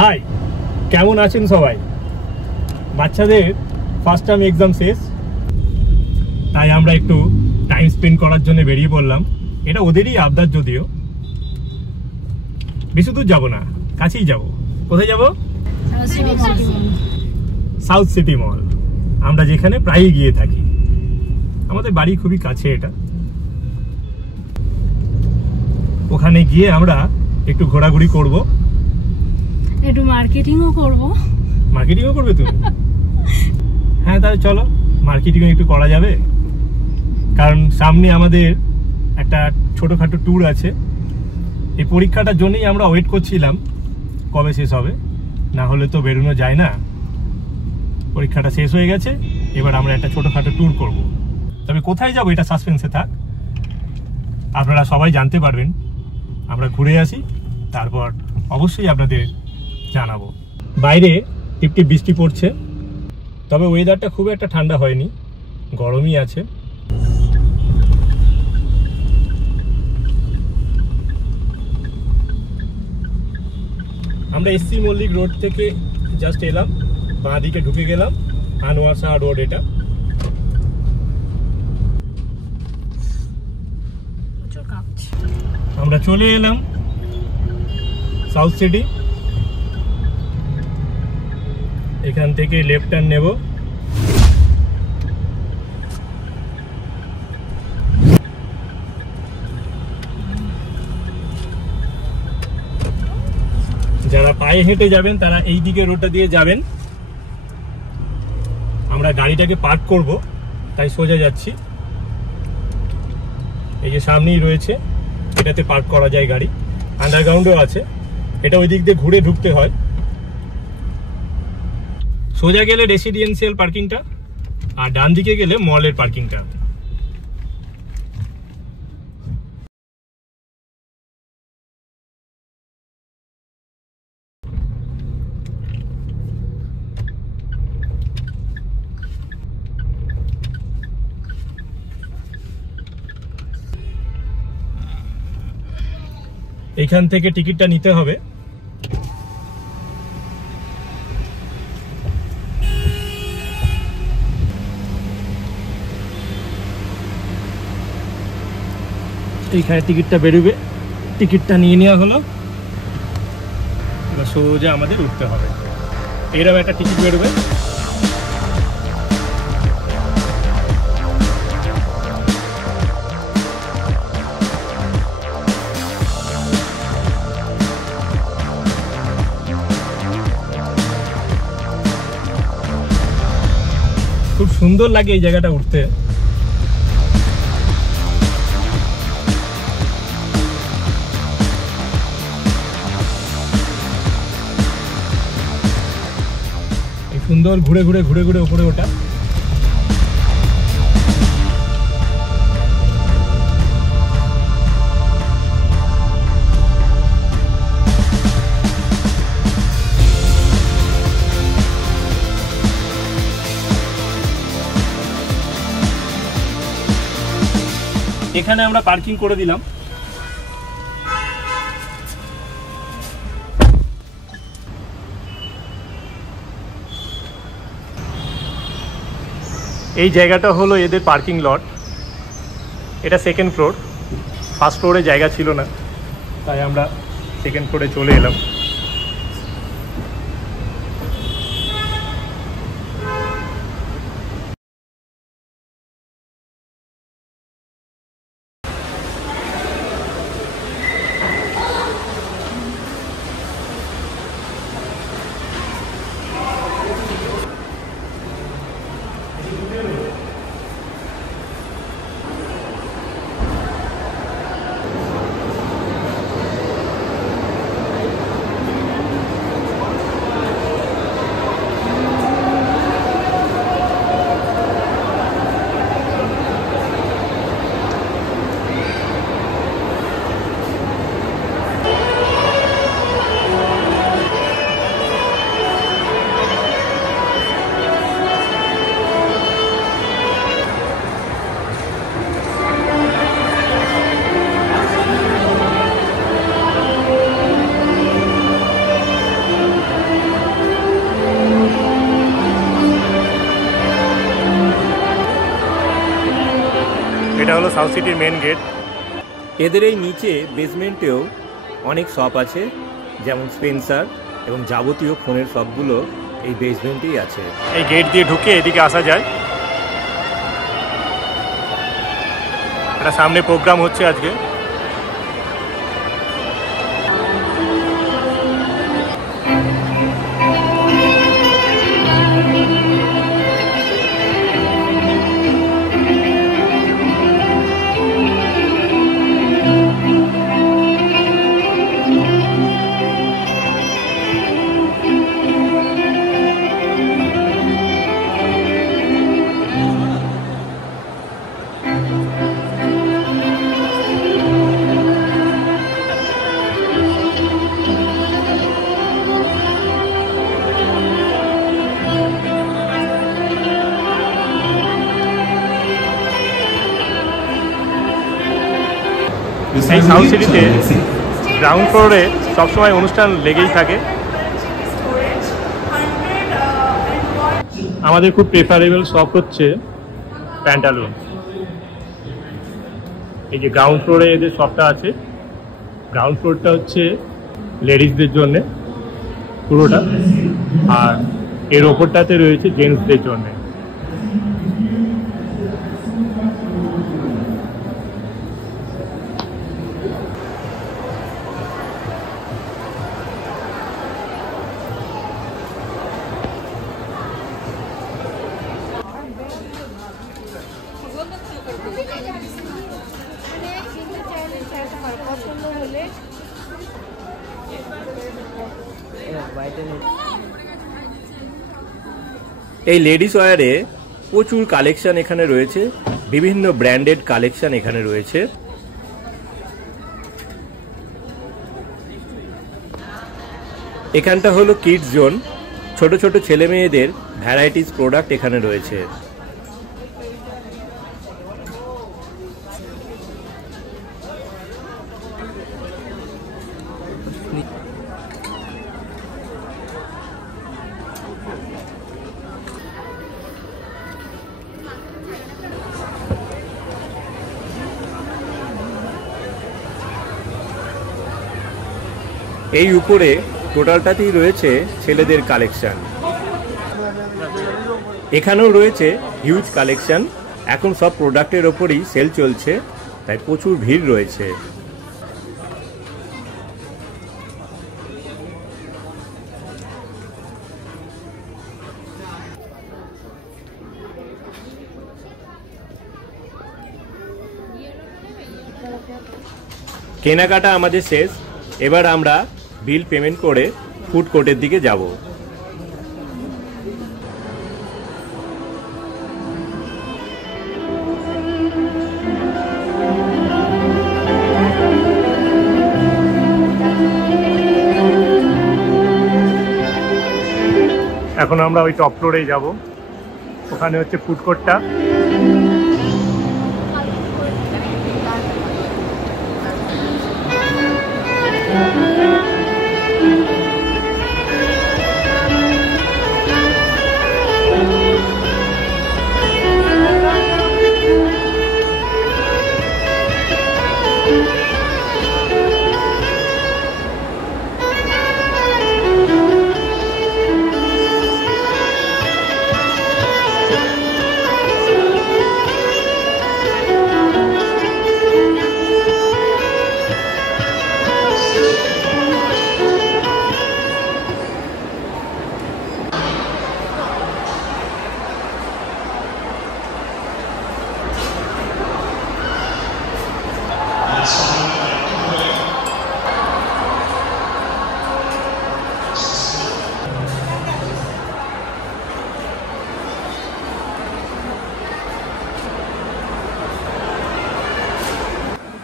High, কেমন আছেন সবাই? বাচ্চাদের ফার্স্ট টার্ম এক্সাম শেষ, তাই আমরা একটু টাইম স্পেন্ড করার জন্য বেরিয়ে পড়লাম। এটা ওদেরই আবদার, যদিও বেশি দূর যাবো না, কাছেই যাব। কোথায় যাব? সাউথ সিটি মল, আমরা যেখানে প্রায়ই গিয়ে থাকি। আমাদের বাড়ি খুবই কাছে এটা। ওখানে গিয়ে আমরা একটু ঘোরাঘুরি করব, একটু মার্কেটিংও করব। মার্কেটিংও করবে তুমি? হ্যাঁ, তাহলে চলো মার্কেটিং একটু করা যাবে। কারণ সামনে আমাদের একটা ছোটখাটো ট্যুর আছে। এই পরীক্ষাটার জন্যই আমরা ওয়েট করছিলাম কবে শেষ হবে, না হলে তো বেরোনো যায় না। পরীক্ষাটা শেষ হয়ে গেছে, এবার আমরা একটা ছোটখাটো ট্যুর করব। তবে কোথায় যাব এটা সাসপেন্সে থাক, আপনারা সবাই জানতে পারবেন। আমরা ঘুরে আসি, তারপর অবশ্যই আপনাদের জানাবো। বাইরে টিপটিপ বৃষ্টি পড়ছে, তবে ওয়েদারটা খুব একটা ঠান্ডা হয়নি, গরমই আছে। আমরা এসসি মল্লিক রোড থেকে জাস্ট এলাম, বাঁ দিকে ঢুকে গেলাম আনোয়ার শাহ রোড। এটা আমরা চলে এলাম সাউথ সিটি। এখান থেকে লেফট টার্ন নেব। যারা পায়ে হেঁটে যাবেন তারা এই দিকে রোডটা দিয়ে যাবেন। আমরা গাড়িটাকে পার্ক করব, তাই সোজা যাচ্ছি। এই যে সামনেই রয়েছে, এটাতে পার্ক করা যায় গাড়ি। আন্ডারগ্রাউন্ডও আছে, এটা ওই দিক দিয়ে ঘুরে ঢুকতে হয়। সোজা গেলে রেসিডেন্সিয়াল পার্কিংটা, আর ডান দিকে গেলে মলের পার্কিংটা। এইখান থেকে টিকিটটা নিতে হবে। এইখানে টিকিটটা বেরোবে, টিকিটটা নিয়ে নেওয়া হলো, এবার সোজা আমাদের উঠতে হবে। এরকম একটা টিকিট বেরোবে। খুব সুন্দর লাগে এই জায়গাটা উঠতে। সুন্দর ঘুরে ঘুরে ঘুরে ঘুরে উপরে ওঠা। এখানে আমরা পার্কিং করে দিলাম। এই জায়গাটা হলো এদের পার্কিং লট। এটা সেকেন্ড ফ্লোর, ফার্স্ট ফ্লোরে জায়গা ছিল না, তাই আমরা সেকেন্ড ফ্লোরে চলে এলাম। এটা হলো সাউথ সিটির মেন গেট। এদের এই নিচে বেসমেন্টেও অনেক শপ আছে, যেমন স্পেন্সার এবং যাবতীয় ফোনের শপগুলো এই বেসমেন্টেই আছে। এই গেট দিয়ে ঢুকে এদিকে আসা যায়। এটা সামনে প্রোগ্রাম হচ্ছে আজকে। এই সাউথ সিটিতে গ্রাউন্ড ফ্লোরে সবসময় অনুষ্ঠান লেগেই থাকে। আমাদের খুব প্রেফারেবল শপ হচ্ছে প্যান্টালুন। এই যে গ্রাউন্ড ফ্লোরে এদের শপটা আছে, গ্রাউন্ড ফ্লোরটা হচ্ছে লেডিসদের জন্য পুরোটা, আর এর ওপরটাতে রয়েছে জেন্টসদের জন্য। এই লেডিস ওয়্যারে প্রচুর কালেকশন এখানে রয়েছে, বিভিন্ন ব্র্যান্ডেড কালেকশন এখানে রয়েছে। এখানটা হলো কিডস জোন, ছোট ছোট ছেলে মেয়েদের ভ্যারাইটিস প্রোডাক্ট এখানে রয়েছে। এই উপরে টোটালটাতেই রয়েছে ছেলেদের কালেকশন। এখানেও রয়েছে হিউজ কালেকশন। এখন সব প্রোডাক্টের ওপরই সেল চলছে, তাই প্রচুর ভিড় রয়েছে। কেনাকাটা আমাদের শেষ, এবার আমরা বিল পেমেন্ট করে ফুড কোর্টের দিকে যাব। এখন আমরা ওই টপ ফ্লোরেই যাব, ওখানে হচ্ছে ফুড কোর্টটা।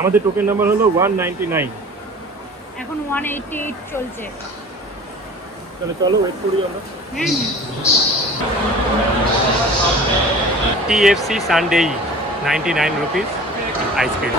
আমাদের টোকেন নাম্বার হলো 199। এখন 188 চলছে। তাহলে চলো ওয়েট করি আমরা। TFC Sunday 99 rupees ice cream.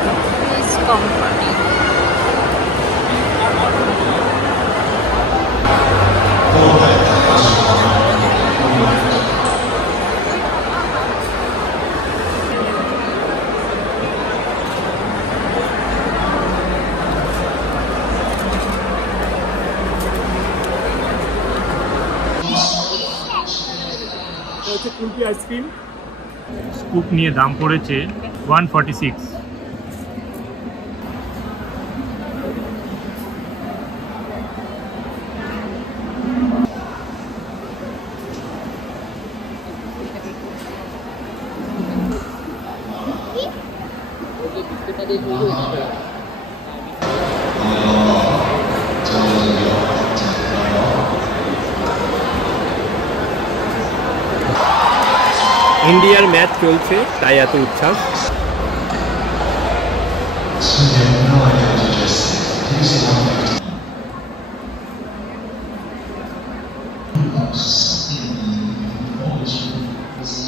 হচ্ছে কুলফি আইসক্রিম। স্কুপ নিয়ে দাম পড়েছে 146। ইন্ডিয়ার ম্যাচ চলছে তাই এত উচ্ছ্বাস।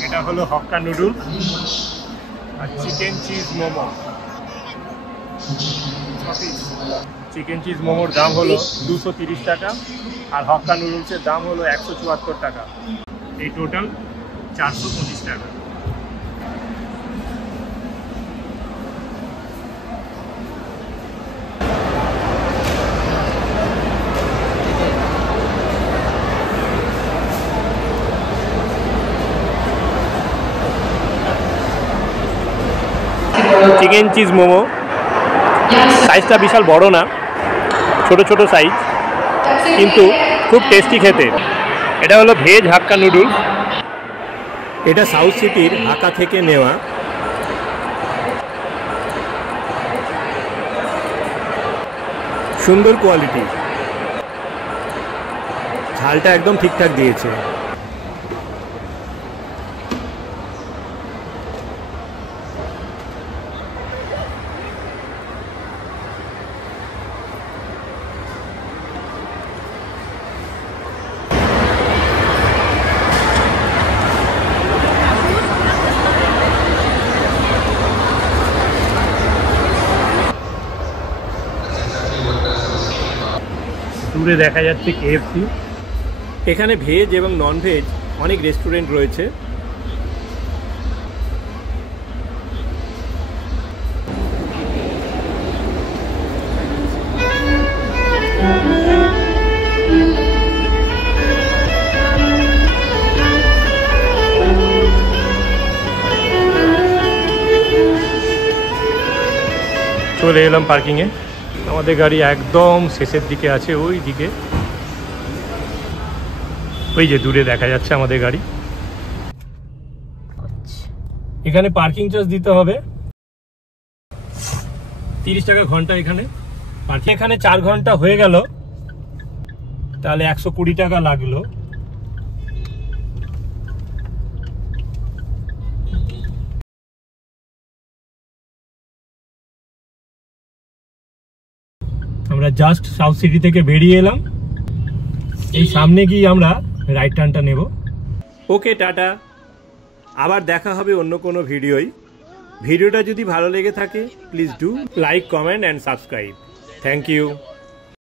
এটা হলো হক্কা নুডলস আর chicken cheese momo. Chicken cheese মোমোর দাম হলো 230 টাকা আর হক্কা নুডলসের দাম হলো 174 টাকা। এই টোটাল 425 টাকা। চিকেন চিজ মোমো সাইজটা বিশাল বড় না, ছোট ছোট সাইজ, কিন্তু খুব টেস্টি খেতে। এটা হলো ভেজ হাক্কা নুডলস। এটা সাউথ সিটির হাকা থেকে নেওয়া। সুন্দর কোয়ালিটি, ঝালটা একদম ঠিকঠাক দিয়েছে। দূরে দেখা যাচ্ছে KFC। এখানে ভেজ এবং নন ভেজ অনেক রেস্টুরেন্ট রয়েছে। চলে এলাম পার্কিংয়ে। আমাদের গাড়ি একদম শেষের দিকে আছে, ওই দিকে, ওই যে দূরে দেখা যাচ্ছে আমাদের গাড়ি। এখানে পার্কিং চার্জ দিতে হবে 30 টাকা ঘন্টা। এখানে পার্কিং এখানে 4 ঘন্টা হয়ে গেল, তাহলে 120 টাকা লাগলো। আমরা জাস্ট সাউথ সিটি থেকে বেরিয়ে এলাম। এই সামনে গিয়ে আমরা রাইট টার্নটা নেব। ওকে, টাটা। আবার দেখা হবে অন্য কোনো ভিডিওয়। ভিডিওটা যদি ভালো লেগে থাকে please do like, comment and subscribe. Thank you.